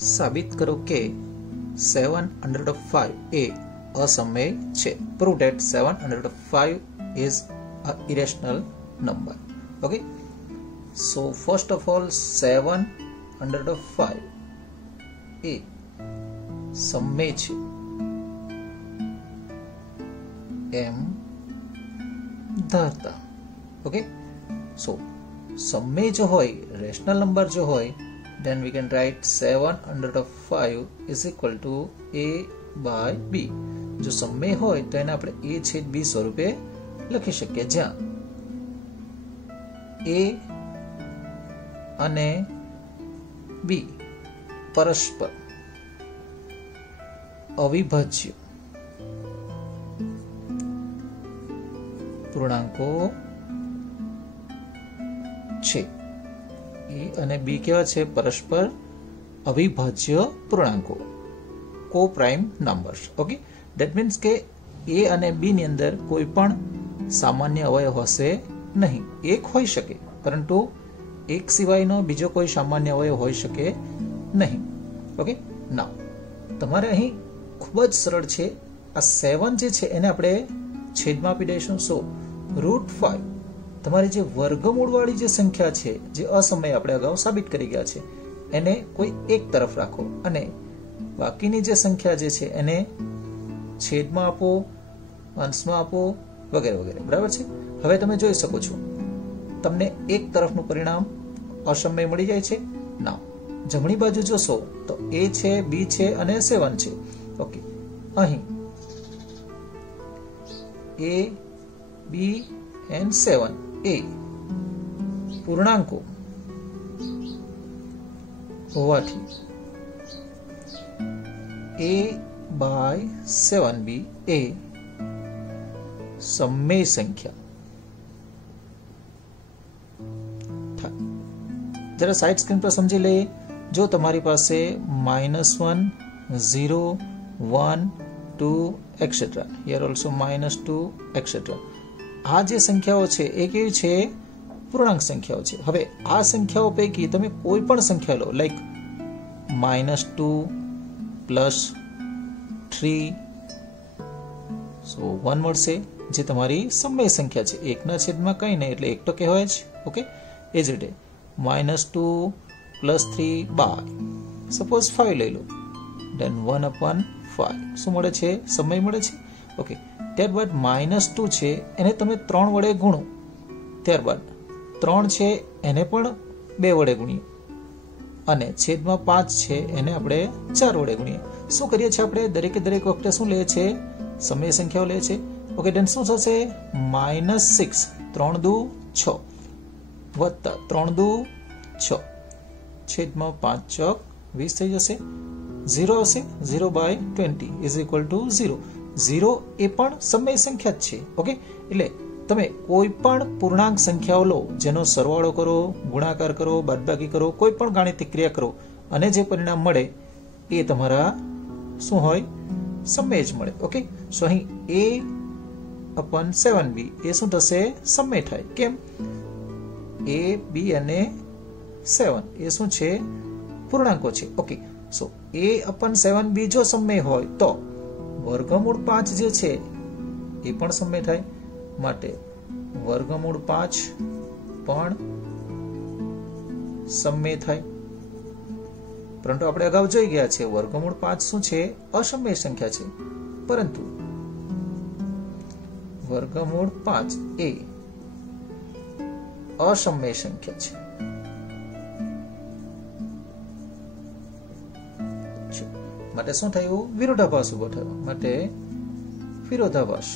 સાબિત કરો કે 705 એ અસમય છે. Prove that 705 is a irrational number. Okay. So first of all 705 એ સમય છે એમ ધારતા. ઓકે. સો સમય જો હોય, રેશનલ નંબર જો હોય, then we can write 705 is equal to a by b. જો સમય હોય તો એને આપણે a છેદ b સ્વરૂપે લખી શકીએ, જ્યાં a અને b પરસ્પર અવિભાજ્ય પૂર્ણાંકો છે. એ અને બી કેવા છે? પરસ્પર અવિભાજ્ય પૂર્ણાંકો, કો prime numbers. Okay. That means કે એ અને બી ની અંદર કોઈ પણ સામાન્ય અવયવ હશે નહીં. એક હોઈ શકે, પરંતુ એક સિવાયનો બીજો કોઈ સામાન્ય અવયવ હોઈ શકે નહીં. ઓકે. નાઉ તમારે અહીં ખૂબ જ સરળ છે. આ 7 જે છે એને આપણે છેદમાં આપી દઈશું. સો √5 તમારી જે વર્ગમૂળ વાળી જે સંખ્યા છે, જે અસમય આપણે અગાઉ સાબિત કરી ગયા છે, એને કોઈ એક તરફ રાખો અને બાકીની જે સંખ્યા જે છે એને છેદમાં આપો, અંશમાં આપો, વગેરે વગેરે. બરાબર છે. હવે તમે જોઈ શકો છો તમને એક તરફનું પરિણામ અસમય મળી જાય છે. ના, જમણી બાજુ જોશો તો a છે, b છે અને 7 છે. ઓકે. અહીં a, b and 7 એ પૂર્ણાંકો હોવાથી a by 7b એ સમય સંખ્યા થાય. જરા સાઈડ સ્ક્રીન પર સમજી લઈએ. જો તમારી પાસે -1, 0, 1, 2 etc. here also -2 etc. આ જે સંખ્યાઓ છે એ કેવી છે? પૂર્ણાંક સંખ્યાઓ છે. હવે આ સંખ્યાઓ પૈકી તમે કોઈ પણ સંખ્યા લો, લાઈક -2 +3, સો 1 મળશે, જે તમારી સમય સંખ્યા છે. એકના છેદમાં કંઈ નહીં, એટલે એક તો કહેવાય જ. ઓકે. એ જ રીતે -2 +3 12, સપોઝ 5 લઈ લો, then 1/5 શું મળે છે? સમય મળે છે. ઓકે. ત્યારબાદ -2 છે એને તમે 3 વડે ગુણો, ત્યારબાદ 3 છે એને પણ 2 વડે ગુણીએ, અને છેદમાં 5 છે એને આપણે 4 વડે ગુણીએ. શું કરીએ છીએ આપણે? દરેકે દરેક વખતે શું લે છે? સમય સંખ્યાઓ લે છે. ઓકે. દેન શું થશે? -6, 3 દુ 6 વત્તા 3 દુ 6 છેદમાં 5 ચોક 20 થઈ જશે. 0 આવશે. 0/20 is equal to 0. 0 એ પણ સમય સંખ્યા જ છે. ઓકે. એટલે તમે કોઈ પણ પૂર્ણાંક સંખ્યાઓ લો, જેનો સરવાળો કરો, ગુણાકાર કરો, બાદબાકી કરો, કોઈ પણ ગાણિતિક ક્રિયા કરો, અને જે પરિણામ મળે એ તમારા શું હોય? સમય જ મળે. ઓકે. સો અહીં a/7b એ શું થશે? સમય થાય. કેમ? a, b અને 7 એ શું છે? પૂર્ણાંકો છે. ઓકે. સો a/7b જો સમય હોય તો વર્ગમૂળ 5 જે છે એ પણ સમય થાય. માટે વર્ગમૂળ 5 પણ સમય થાય. પરંતુ આપણે અગાઉ જોઈ ગયા છે વર્ગમૂળ 5 શું છે? અસમય સંખ્યા છે. પરંતુ વર્ગમૂળ 5 એ અસમય સંખ્યા છે. માટે શું થયું? વિરોધાભાસ ઉભો થયો. માટે વિરોધાભાસ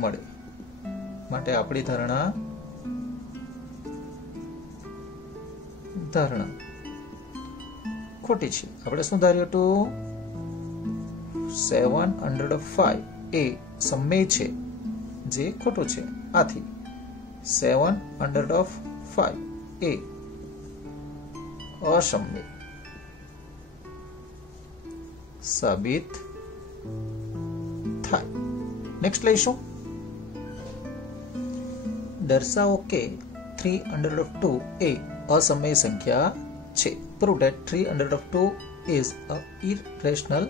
મળે. માટે આપણી ધારણા ખોટી છે. આપણે શું ધાર્યું હતું? 705 એ સમય છે, જે ખોટું છે. આથી 705 એ અસમય સાબિત થાય. નેક્સ્ટ લઈશું. દર્શાવો કે 3√2 એ અસમય સંખ્યા છે. Prove that 3 under root of 2 is a irrational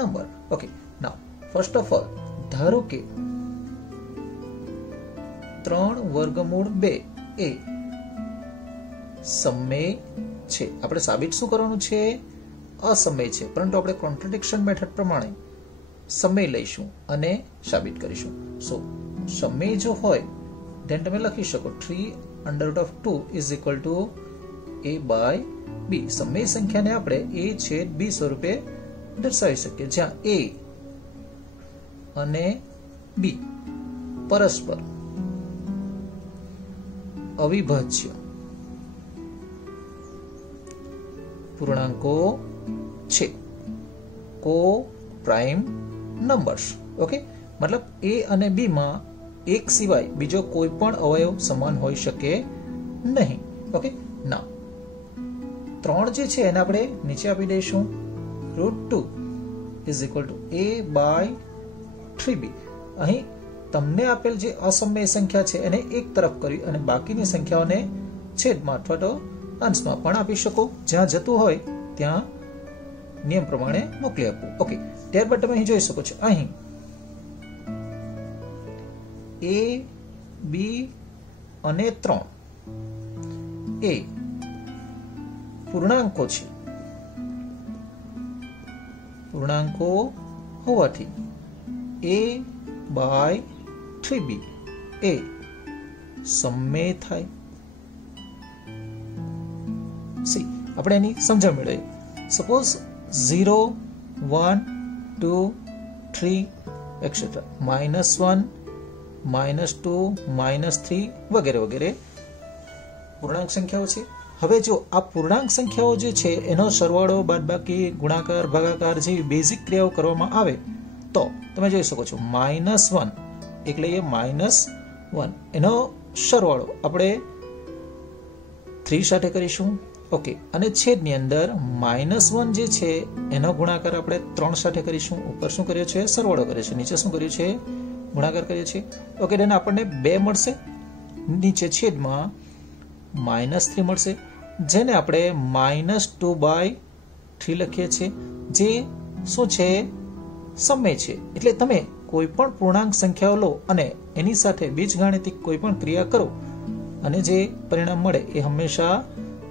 number. Okay, now first of all ધારો કે 3 વર્ગમૂળ 2 એ સમય છે. આપણે સાબિત શું કરવાનું છે? અસમય છે, પરંતુ આપણે કોન્ટ્રાડિક્શન મેથડ પ્રમાણે સમય લઈશું અને સાબિત કરીશું. સો સમય જો હોય then તમે લખી શકો 3 under root of 2 is equal to a by b. સમય સંખ્યાને આપણે a છેદ b સ્વરૂપે દર્શાવી શકીએ, જ્યાં a અને b પરસ્પર અવિભાજ્ય પૂર્ણાંકો છે, કો પ્રાઇમ નંબર્સ. ઓકે, મતલબ a અને b માં એક સિવાય બીજો કોઈ પણ અવયવ સમાન હોઈ શકે નહીં. ઓકે, ના 3 જે છે એને આપણે નીચે આપી દઈશું √2 is equal to a by 3b. અહીં તમને આપેલ જે અસમય સંખ્યા છે એને એક તરફ કરી અને બાકીની સંખ્યાઓને છેદમાં અથવા તો અંશમાં પણ આપી શકો. જ્યાં જતું હોય ત્યાં નિયમ પ્રમાણે મોકલી આપવું. ઓકે, ત્યારબાદ તમે અહીં જોઈ શકો છો, અહીં a b અને 3 એ પૂર્ણાંકો છે. પૂર્ણાંકો હોવાથી a by 3b એ સમય થાય. સી આપણે એની સમજણ મેળવીએ. સપોઝ 0 1 2 3 એક્સેટ્રા -1 -2 -3 વગેરે વગેરે પૂર્ણાંક સંખ્યાઓ છે. હવે જો આ પૂર્ણાંક સંખ્યાઓ જે છે એનો સરવાળો, બાદબાકી, ગુણાકાર, ભાગાકાર જેવી બેઝિક ક્રિયાઓ કરવામાં આવે તો તમે જોઈ શકો છો -1 એક લઈએ -1 એનો સરવાળો આપણે 3 સાથે કરીશું. ઓકે, અને છેદની અંદર -1 જે છે એનો ગુણાકાર આપણે 3 સાથે કરીશું. ઉપર શું કર્યો છે? સરવાળો કર્યો છે. નીચે શું કર્યું છે? ગુણાકાર કર્યો છે. ઓકે, then આપણને 2 મળશે. નીચે છેદમાં -3 મળશે, જેને આપણે -2/3 લખીએ છીએ, જે શું છે? સમય છે. એટલે તમે કોઈ પણ પૂર્ણાંક સંખ્યાઓ લો અને એની સાથે બીજગાણિતિક કોઈ પણ ક્રિયા કરો અને જે પરિણામ મળે એ હંમેશા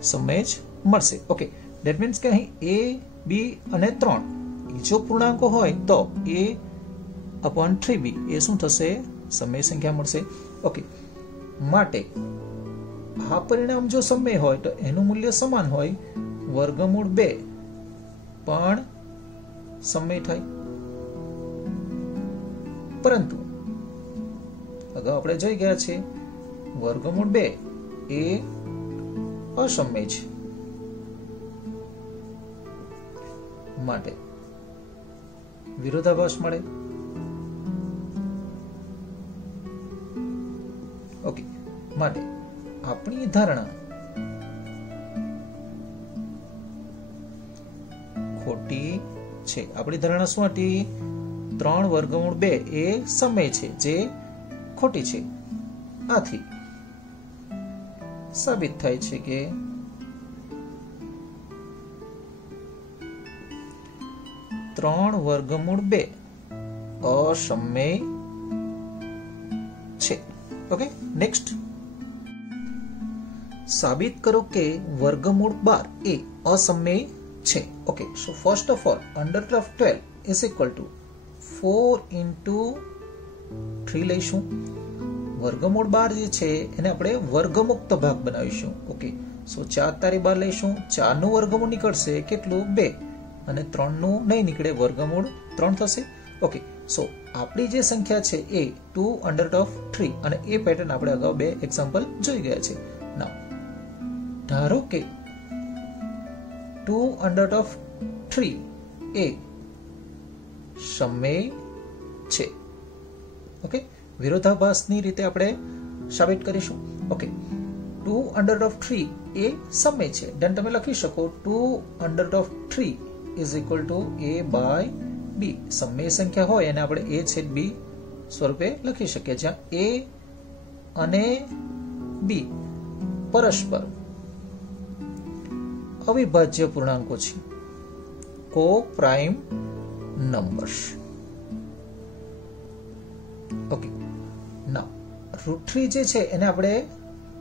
સમય જ મળશે. ઓકે, ધેટ મીન્સ કે અહીં a b અને 3 એ જો પૂર્ણાંકો હોય તો a/3b એ શું થશે? સમય સંખ્યા મળશે. ઓકે, માટે આ પરિણામ જો સમય હોય તો એનું મૂલ્ય સમાન હોય. વર્ગમૂળ 2 પણ સમય થાય, પરંતુ અગાઉ આપણે જોઈ ગયા છે વર્ગમૂળ 2 એ અસમય છે. માટે વિરોધાભાસ મળે. ઓકે, માટે આપણી ધારણા ખોટી છે. આપણી ધારણા શું હતી? 3 વર્ગમૂળ 2 એ સમય છે, જે ખોટી છે. આથી સાબિત થાય છે કે ત્રણ વર્ગમૂળ 2 અસમય છે. ઓકે, નેક્સ્ટ સાબિત કરો કે વર્ગમૂળ 12 એ અસમય છે. Okay, so first of all √12 is equal to 4 into 3 લઈશું. વર્ગમૂળ 12 જે છે એને આપણે વર્ગમુક્ત ભાગ બનાવીશું. ઓકે, સો 4 તારી 12 લઈશું. 4 નું વર્ગમૂળ નીકળશે કેટલું? 2, અને 3 નું નહીં નીકળે, વર્ગમૂળ 3 થશે. ઓકે, સો આપણી જે સંખ્યા છે એ 2√3 અને એ પેટર્ન આપણે અગાઉ 2 એક્ઝામ્પલ જોઈ ગયા છે. નાઉ ધારો કે 2√3 એ સમય છે. ઓકે, વિરોધાભાસની રીતે આપણે સાબિત કરીશું. ઓકે, 2√3 એ સમય છે. ધન તમે લખી શકો 2√3 is equal to a/b. સમય સંખ્યા હોય એને આપણે a/b સ્વરૂપે લખી શકીએ, જ્યાં a અને b પરસ્પર અવિભાજ્ય પૂર્ણાંકો છે, કો પ્રાઇમ નંબર્સ. ઓકે, ના √3 જે છે એને આપણે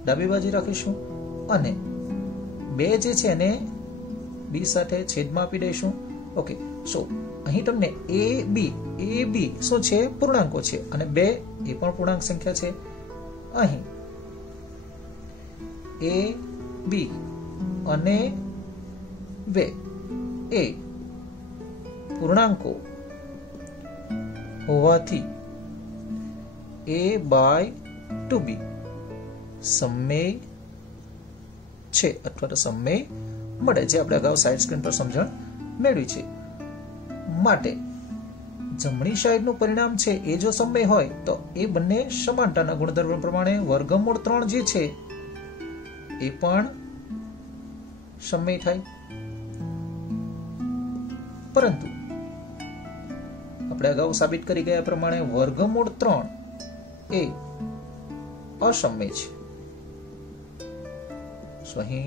ડાબી બાજુ રાખીશું અને 2 જે છે એને બી સાથે છેદમાં આપી દઈશું. ઓકે, સો અહીં તમને એ બી શું છે? પૂર્ણાંકો છે અને 2 એ પણ પૂર્ણાંક સંખ્યા છે. અહીં એ બી અને 2 એ પૂર્ણાંકો હોવાથી a/2b સમમેય છે અથવા તો સમમેય મળે, જે આપણે અગાઉ સાઈડ સ્ક્રીન પર સમજણ મેળવી છે. માટે જમણી સાઈડનું પરિણામ છે એ જો સમમેય હોય તો એ બંને સમાનતાના ગુણધર્મ પ્રમાણે વર્ગમૂળ 3 જે છે એ પણ સમમેય થાય. પરંતુ આપણે અગાઉ સાબિત કરી ગયા પ્રમાણે વર્ગમૂળ 3 એ અસમય છે. સો અહીં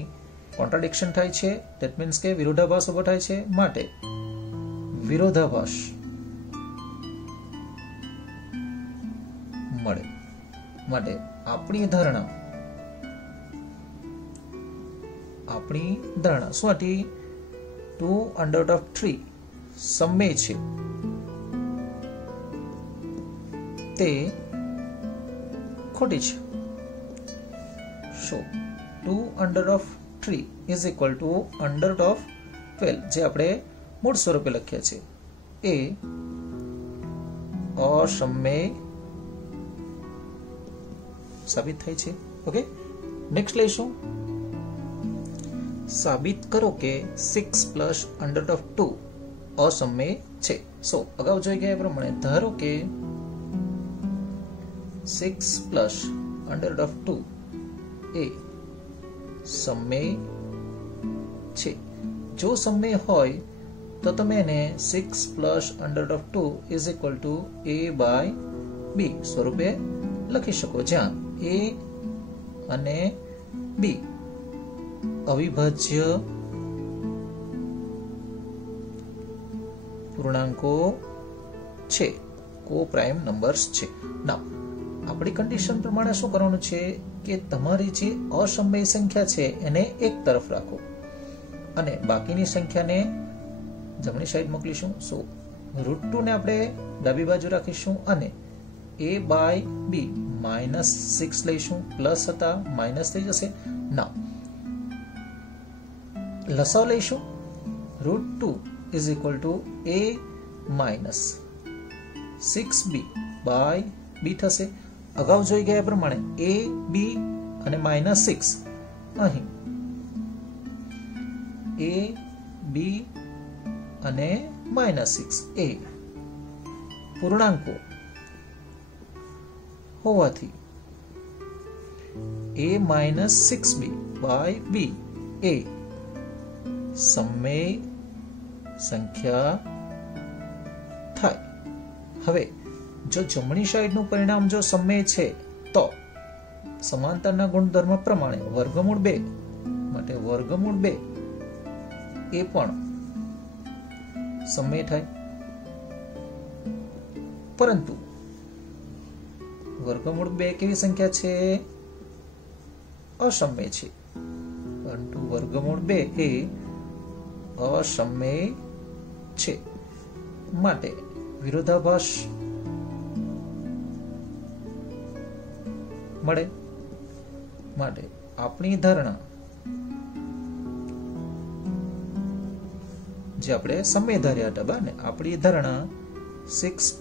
કોન્ટ્રાડિક્શન થાય છે, ધેટ મીન્સ કે વિરોધાભાસ ઉભો થાય છે. માટે વિરોધાભાસ મળે. માટે આપણી ધારણા શું હતી? 2√3 સમમેય છે તે ખોટી છે. સો 2√3 ઇઝ ઇક્વલ ટુ √12, જે આપણે મૂળ સ્વરૂપે લખ્યા છે એ અસમમેય સાબિત થાય છે. ઓકે, નેક્સ્ટ લઈશું. સાબિત કરો કે 6 + √2 અસમમેય છે. સો અગાઉ જોઈ ગયા પ્રમાણે ધારો કે 6 + √2 એ સમમેય છે. જો સમમેય હોય તો તમે એને 6 + √2 ઇઝ ઇક્વલ ટુ a/b સ્વરૂપે લખી શકો, જ્યાં a અને b અવિભાજ્ય પૂર્ણાંકો છે, કો પ્રાઇમ નંબર્સ છે. ના, આપણી કન્ડિશન પ્રમાણે શું કરવાનું છે કે તમારી જે અસમય સંખ્યા છે એને એક તરફ રાખો અને બાકીની સંખ્યાને જમણી સાઈડ મોકલીશું. સો √2 ને આપણે ડાબી બાજુ રાખીશું અને a/b -6 લઈશું. પ્લસ હતા માઇનસ થઈ જશે. ના, લસાઅ લઈશું. √2 is equal to a - 6b/b થશે. અગાઉ જોઈ ગયા પ્રમાણે a b અને -6, અહીં a b અને -6 એ પૂર્ણાંકો હોવાથી a - 6b/b એ સમમેય સંખ્યા થાય. હવે જો જમણી સાઈડનું પરિણામ જો સમમેય છે તો સમાંતરના ગુણધર્મ પ્રમાણે વર્ગમૂળ 2 માટે વર્ગમૂળ 2 એ પણ સમમેય થાય. પરંતુ વર્ગમૂળ 2 કેવી સંખ્યા છે? અસમમેય છે. પરંતુ વર્ગમૂળ 2 એ અસમમેય છે. માટે વિરોધાભાસ મળે. માટે આપણી ધારણા જે આપણે સમય ધાર્યા હતા બાને, આપણી ધારણા 6 +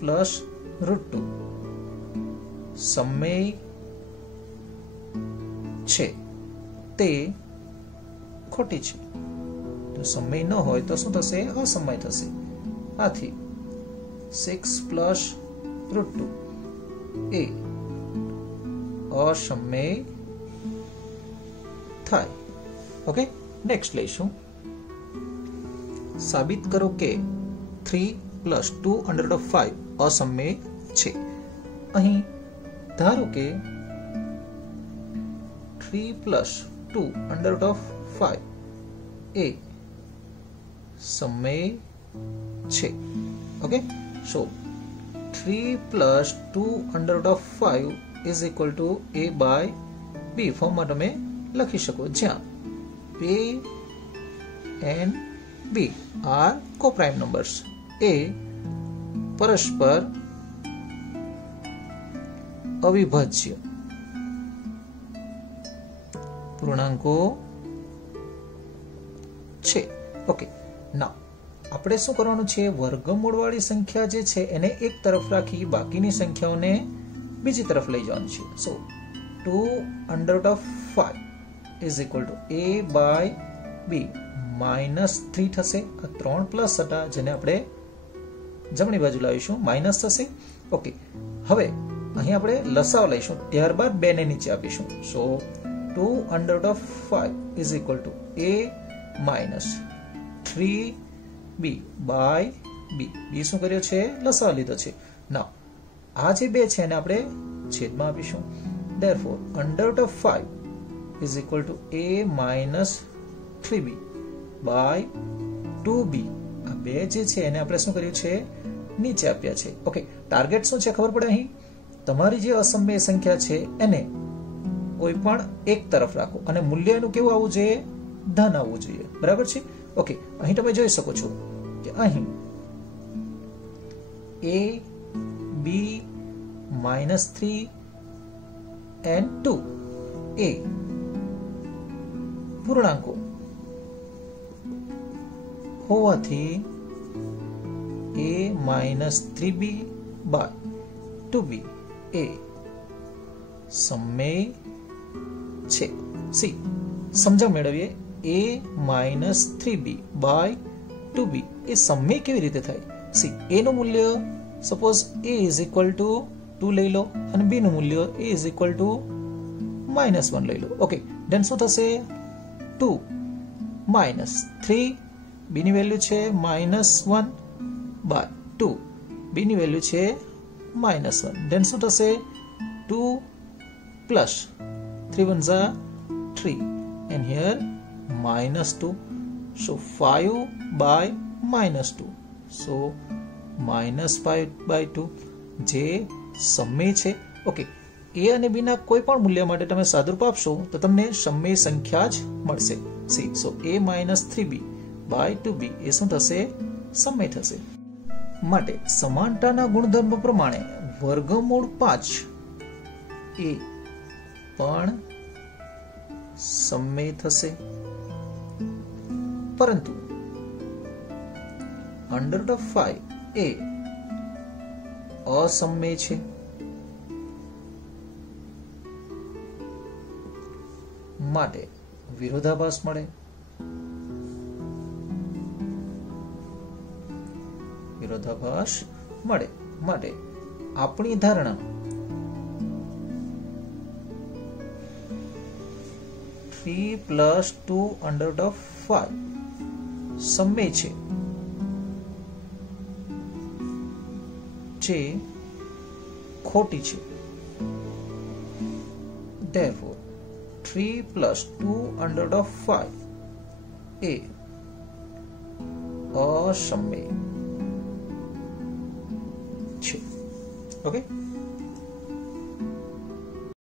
√2 સમમેય છે તે ખોટી છે. જો સમય ન હોય તો શું થશે? અસમય થશે. આથી 6 + √2 એ અસમય થાય. ઓકે, નેક્સ્ટ લઈશું. સાબિત કરો કે 3 + 2√5 અસમય છે. અહીં ધારો કે 3 + 2√5 એ સમય છે. Okay, so 3 plus 2 under root of 5 is equal to a by b ફોર્મમાં તમે લખી શકો, જ્યાં a and b are co-prime numbers. એ પરસ્પર અવિભાજ્ય પૂર્ણાંકો છે. ઓકે, ના આપણે શું કરવાનું છે, વર્ગમૂળવાળી સંખ્યા જે છે એને એક તરફ રાખી બાકીની સંખ્યાઓને બીજી તરફ લઈ જવાનું છે. સો 2 under root of 5 is equal to a by b -3 થશે. આ 3 પ્લસ હતા જેને આપણે જમણી બાજુ લાવીશું, માઇનસ થશે. ઓકે, હવે અહીં આપણે લસાવ લઈશું, ત્યારબાદ 2 ને નીચે આપીશું. સો 2 under root of 5 is equal to a minus 3b by b. b શું કર્યો છે, લસાવ લીધો છે. નાઉ આ જે 2 છે એને આપણે છેદમાં આપીશું. therefore under root of 5 is equal to a minus 3b by 2b. આ 2 જે છે એને આપણે શું કર્યું છે, નીચે આપ્યા છે. ઓકે, ટાર્ગેટ શું છે ખબર પડે, અહીં તમારી જે અસમય સંખ્યા છે એને કોઈ પણ એક તરફ રાખો અને મૂલ્ય એનું કેવું આવવું જોઈએ, ધન આવવું જોઈએ. બરાબર છે. ઓકે, અહીં તમે જોઈ શકો છો કે અહીં a b -3 and 2 એ પૂર્ણાંકો હોવાથી a -3b by 2b એ સમય છે. સી સમજણ મેળવીએ, a -3b by 2b એ સમય કેવી રીતે થાય. સી a નું મૂલ્ય suppose a is equal to 2 લઈ લો અને b નું મૂલ્ય a is equal to -1 લઈ લો. ઓકે, ધેન શું થશે, 2 -3 b ની વેલ્યુ છે -1 by 2 b ની વેલ્યુ છે -1. ધેન શું થશે, 2 plus 3 1s are 3 and here -2. so 5 by -2, so -5 by 2 જે સમય છે. ઓકે, a અને b ના કોઈ પણ મૂલ્ય માટે તમે સાદુરૂપ આપશો તો તમને સમય સંખ્યા જ મળશે. C so a -3b by 2b એ શું થશે, સમય થશે. માટે સમાનતાના ગુણધર્મ પ્રમાણે વર્ગમૂળ 5 એ પણ સમય થશે, પરંતુ under root of 5 એ અસમય છે. માટે વિરોધાભાસ મળે. વિરોધાભાસ મળે માટે આપણી ધારણા 3 plus 2 under root of 5 સમય છે, જે ખોટી છે. therefore 3 plus 2 under root of 5 એ અસમય છે. ઓકે.